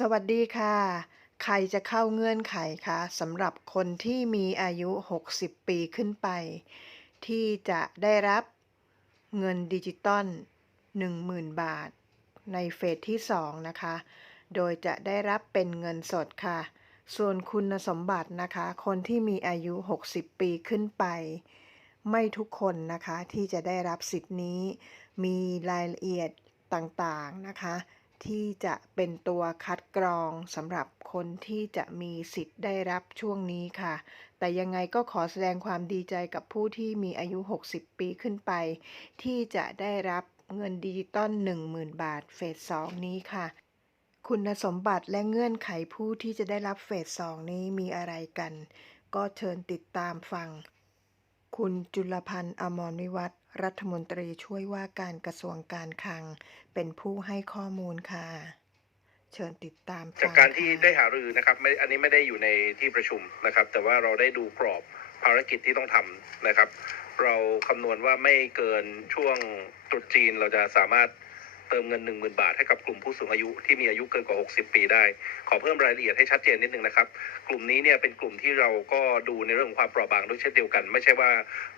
สวัสดีค่ะ ใครจะเข้าเงื่อนไขคะสำหรับคนที่มีอายุ 60 ปีขึ้นไป ที่จะได้รับเงินดิจิตอล10,000 บาท ในเฟสที่ 2 นะคะ โดยจะได้รับเป็นเงินสดค่ะ ส่วนคุณสมบัตินะคะ คนที่มีอายุ 60 ปีขึ้นไป ไม่ทุกคนนะคะที่จะได้รับสิทธินี้ มีรายละเอียดต่างๆนะคะ ที่จะเป็นตัวคัดกรองสำหรับคนที่จะมีสิทธิ์ได้รับช่วงนี้ค่ะ แต่ยังไงก็ขอแสดงความดีใจกับผู้ที่มีอายุ 60 ปีขึ้นไป ที่จะได้รับเงินดิจิตอล10,000 บาทเฟส 2 นี้ค่ะ คุณสมบัติและเงื่อนไขผู้ที่จะได้รับเฟส 2 นี้มีอะไรกัน ก็เชิญติดตามฟัง คุณจุลพันธ์อมรวิวัฒน์รัฐมนตรีช่วยว่าการกระทรวงการคลัง เป็นผู้ให้ข้อมูลค่ะ เชิญติดตามจากการที่ได้หารือนะครับไม่อันนี้ไม่ได้อยู่ในที่ประชุมนะครับ แต่ว่าเราได้ดูกรอบภารกิจที่ต้องทำนะครับ เราคำนวณว่าไม่เกินช่วงตรุษจีนเราจะสามารถ ติมเงิน 1 0,000 บาทให้กับกลุ่มผู้สูงอายุที่มีอายุเกินกว่า 60 ปีได้ ขอเพิ่มรายละเอียดให้ชัดเจนนิดนึงนะครับ กลุ่มนี้เนี่ยเป็นกลุ่มที่เราก็ดูในเรื่องของความเปราะบางด้วยเช่นเดียวกัน ไม่ใช่ว่า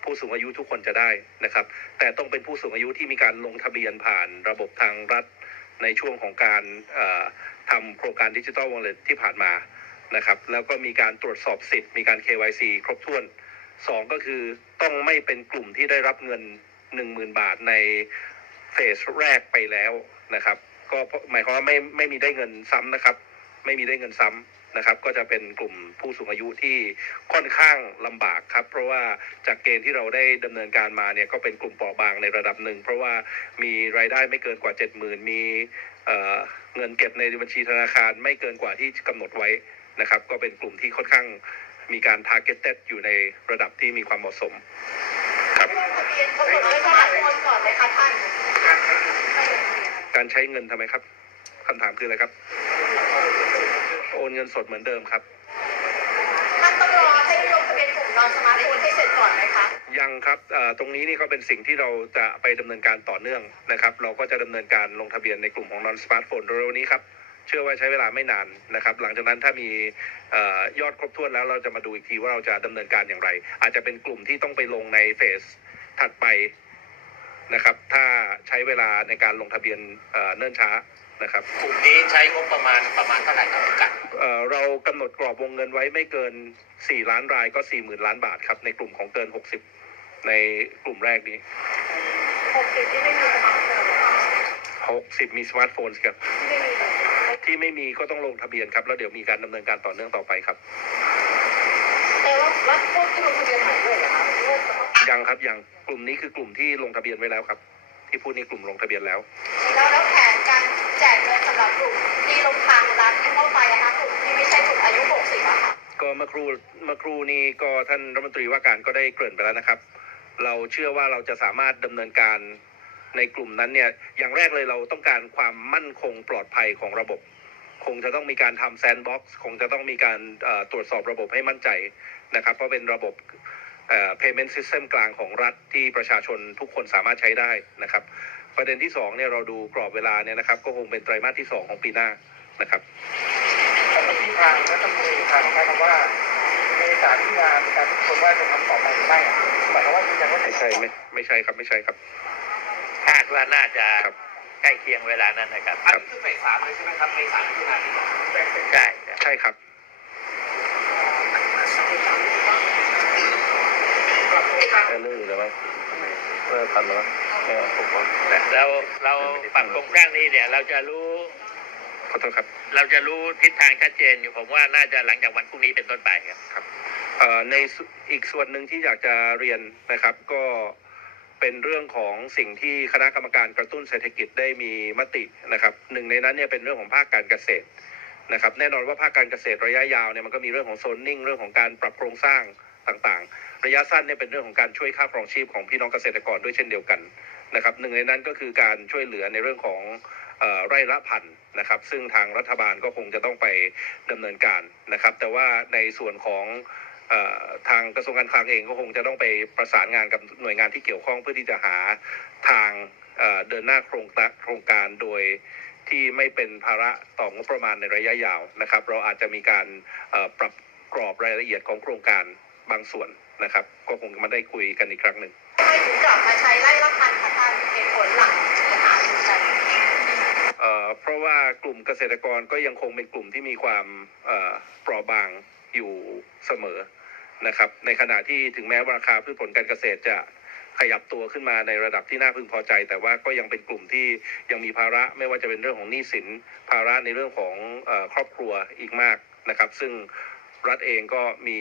ผู้สูงอายุทุกคนจะได้นะครับ แต่ต้องเป็นผู้สูงอายุที่มีการลงทะเบียนผ่านระบบทางรัฐในช่วงของการทำโครงการดิจิ t a ลวอลเล็ตที่ผ่านมานะครับแล้วก็มีการตรวจสอบสิทธิ์มีการ KYC ครบถ้วนสองก็คือต้องไม่เป็นกลุ่มที่ได้รับเงิน 10,000 บาทใน เฟสแรกไปแล้วนะครับ ก็หมายความว่าไม่ไม่มีได้เงินซ้ำนะครับ ไม่มีได้เงินซ้ำนะครับ ก็จะเป็นกลุ่มผู้สูงอายุที่ค่อนข้างลำบากครับ เพราะว่าจากเกณฑ์ที่เราได้ดำเนินการมาเนี่ยก็เป็นกลุ่มเปราะบางในระดับหนึ่ง เพราะว่ามีรายได้ไม่เกินกว่า 70,000 มีเเงินเก็บในบัญชีธนาคารไม่เกินกว่าที่กำหนดไว้นะครับ ก็เป็นกลุ่มที่ค่อนข้างมีการ targeted อยู่ในระดับที่มีความเหมาะสม รับลงทะเบียนกำหนดไว้เท่าไหร่คนก่อนไหมคะท่านการใช้เงินทำไมครับคำถามคืออะไรครับ โอนเงินสดเหมือนเดิมครับท่านต้องรอให้ลงทะเบียนกลุ่มนอนสมาร์ทโฟนให้เสร็จก่อนไหมคะยังครับเอ่อตรงนี้นี่ก็เป็นสิ่งที่เราจะไปดำเนินการต่อเนื่องนะครับ เราก็จะดำเนินการลงทะเบียนในกลุ่มของ non smartphone เร็วๆนี้ครับเชื่อว่าใช้เวลาไม่นานนะครับ หลังจากนั้นถ้ามีเออยอดครบถ้วนแล้วเราจะมาดูอีกทีว่าเราจะดำเนินการอย่างไร อาจจะเป็นกลุ่มที่ต้องไปลงในเฟส ถัดไปนะครับ ถ้าใช้เวลาในการลงทะเบียนเอ่อเนิ่นช้านะครับกลุ่มนี้ใช้งบประมาณประมาณเท่าไหร่ครับกันเอ่อเรากำหนดกรอบวงเงินไว้ไม่เกิน 4 ล้านรายก็ 40,000 ล้านบาทครับในกลุ่มของเกิน 60 ในกลุ่มแรกนี้หกสิบที่ไม่มีสมาร์ทโฟน60 มีสมาร์ทโฟนครับที่ไม่มีเลยที่ไม่มีก็ต้องลงทะเบียนครับ แล้วเดี๋ยวมีการดำเนินการต่อเนื่องต่อไปครับแต่ว่าวัดพวกที่ลงทะเบียนใหม่ด้วยเหรอคะเริ่ม ยังครับยังกลุ่มนี้คือกลุ่มที่ลงทะเบียนไว้แล้วครับ ที่พูดนี้กลุ่มลงทะเบียนแล้ว แล้วแล้วแผนการแจกเงินสำหรับกลุ่มที่ลงทางรัฐที่เข้าไปนะคะกลุ่มที่ไม่ใช่กลุ่มอายุหกสิบอะค่ะก็เมื่อครู่เมื่อครู่นี้ก็ท่านรัฐมนตรีว่าการก็ได้เกริ่นไปแล้วนะครับ เราเชื่อว่าเราจะสามารถดำเนินการในกลุ่มนั้นเนี่ยอย่างแรกเลยเราต้องการความมั่นคงปลอดภัยของระบบ คงจะต้องมีการทำแซนด์บ็อกซ์คงจะต้องมีการเอ่อตรวจสอบระบบให้มั่นใจนะครับ เพราะเป็นระบบเอ่อ payment system กลางของรัฐที่ประชาชนทุกคนสามารถใช้ได้นะครับ ประเด็นที่สองเนี่ยเราดูกรอบเวลาเนี่ยนะครับ ก็คงเป็นไตรมาสที่สองของปีหน้านะครับที่ทางรัฐมนตรีทางใช้คำว่าเมษาที่งานการทุกคนว่าจะทำต่อไปหรือไม่อะหมายความว่ายืนยันว่าไม่ใช่ไม่ไม่ใช่ครับไม่ใช่ครับคาดว่าน่าจะครับใกล้เคียงเวลานั้นนะครับครับคือเฟสสามเลยใช่ไหมครับเฟสสามที่งานใช่ครับใช่ครับ เรื่องอื่นเลยไหมเลิกทันแล้วไม่เอาผมว่าเราเราปรับโครงสร้างนี้เนี่ย เราจะรู้ขอโทษครับ เราจะรู้ทิศทางชัดเจนอยู่ผมว่าน่าจะหลังจากวันพรุ่งนี้เป็นต้นไปครับเอ่อในส่วนอีกส่วนหนึ่งที่อยากจะเรียนนะครับ ก็เป็นเรื่องของสิ่งที่คณะกรรมการกระตุ้นเศรษฐกิจได้มีมตินะครับ หนึ่งในนั้นเนี่ยเป็นเรื่องของภาคการเกษตรนะครับ แน่นอนว่าภาคการเกษตรระยะยาวเนี่ยมันก็มีเรื่องของโซนนิ่งเรื่องของการปรับโครงสร้าง ต่างๆ ระยะสั้นเนี่ยเป็นเรื่องของการช่วยค่าครองชีพของพี่น้องเกษตรกรด้วยเช่นเดียวกันนะครับหนึ่งในนั้นก็คือการช่วยเหลือในเรื่องของไร่ละพันธุ์นะครับ ซึ่งทางรัฐบาลก็คงจะต้องไปดำเนินการนะครับ แต่ว่าในส่วนของทางกระทรวงการคลังเองก็คงจะต้องไปประสานงานกับหน่วยงานที่เกี่ยวข้องเพื่อที่จะหาทางเดินหน้าโครงโครงการโดยที่ไม่เป็นภาระต่องบประมาณในระยะยาวนะครับ เราอาจจะมีการปรับกรอบรายละเอียดของโครงการ บางส่วนนะครับ ก็คงมาได้คุยกันอีกครั้งหนึ่งทำไมถึงกลับมาใช้ไร่ละพันคะท่านเหตุผลหลักที่หาอยู่กันเอ่อเพราะว่ากลุ่มเกษตรกรก็ยังคงเป็นกลุ่มที่มีความเอ่อเปราะบางอยู่เสมอนะครับ ในขณะที่ถึงแม้ว่าราคาพืชผลการเกษตรจะขยับตัวขึ้นมาในระดับที่น่าพึงพอใจ แต่ว่าก็ยังเป็นกลุ่มที่ยังมีภาระไม่ว่าจะเป็นเรื่องของหนี้สิน ภาระในเรื่องของเออครอบครัวอีกมากนะครับ ซึ่งรัฐเองก็มี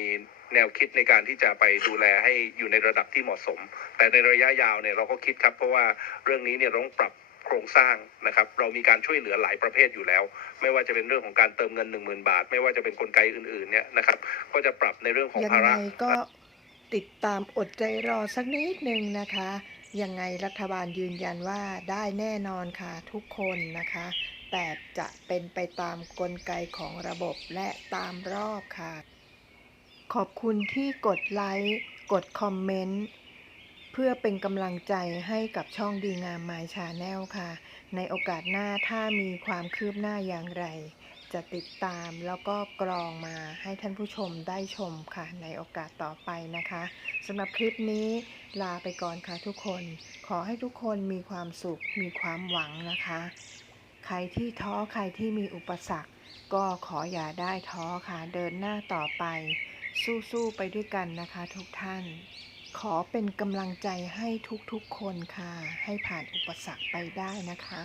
แนวคิดในการที่จะไปดูแลให้อยู่ในระดับที่เหมาะสม แต่ในระยะยาวเนี่ยเราก็คิดครับ เพราะว่าเรื่องนี้เนี่ยต้องปรับโครงสร้างนะครับเรามีการช่วยเหลือหลายประเภทอยู่แล้ว ไม่ว่าจะเป็นเรื่องของการเติมเงิน 1 0,000 บาท ไม่ว่าจะเป็นกลไกอื่นๆเนี่ยนะครับก็จะปรับในเรื่องของยังไงก็ติดตามอดใจรอสักนิดนึงนะคะ ยังไงรัฐบาลยืนยันว่าได้แน่นอนค่ะทุกคนนะคะ แต่จะเป็นไปตามกลไกของระบบและตามรอบค่ะ ขอบคุณที่กดไลค์ กดคอมเมนต์ เพื่อเป็นกำลังใจให้กับช่องดีงามมายชาแนลค่ะ ในโอกาสหน้าถ้ามีความคืบหน้าอย่างไร จะติดตามแล้วก็กรองมาให้ท่านผู้ชมได้ชมค่ะ ในโอกาสต่อไปนะคะสำหรับคลิปนี้ลาไปก่อนค่ะทุกคน ขอให้ทุกคนมีความสุข มีความหวังนะคะ ใครที่ท้อใครที่มีอุปสรรค ก็ขออย่าได้ท้อค่ะ เดินหน้าต่อไป สู้ๆไปด้วยกันนะคะทุกท่าน ขอเป็นกำลังใจให้ทุกๆคนค่ะ ให้ผ่านอุปสรรคไปได้นะคะ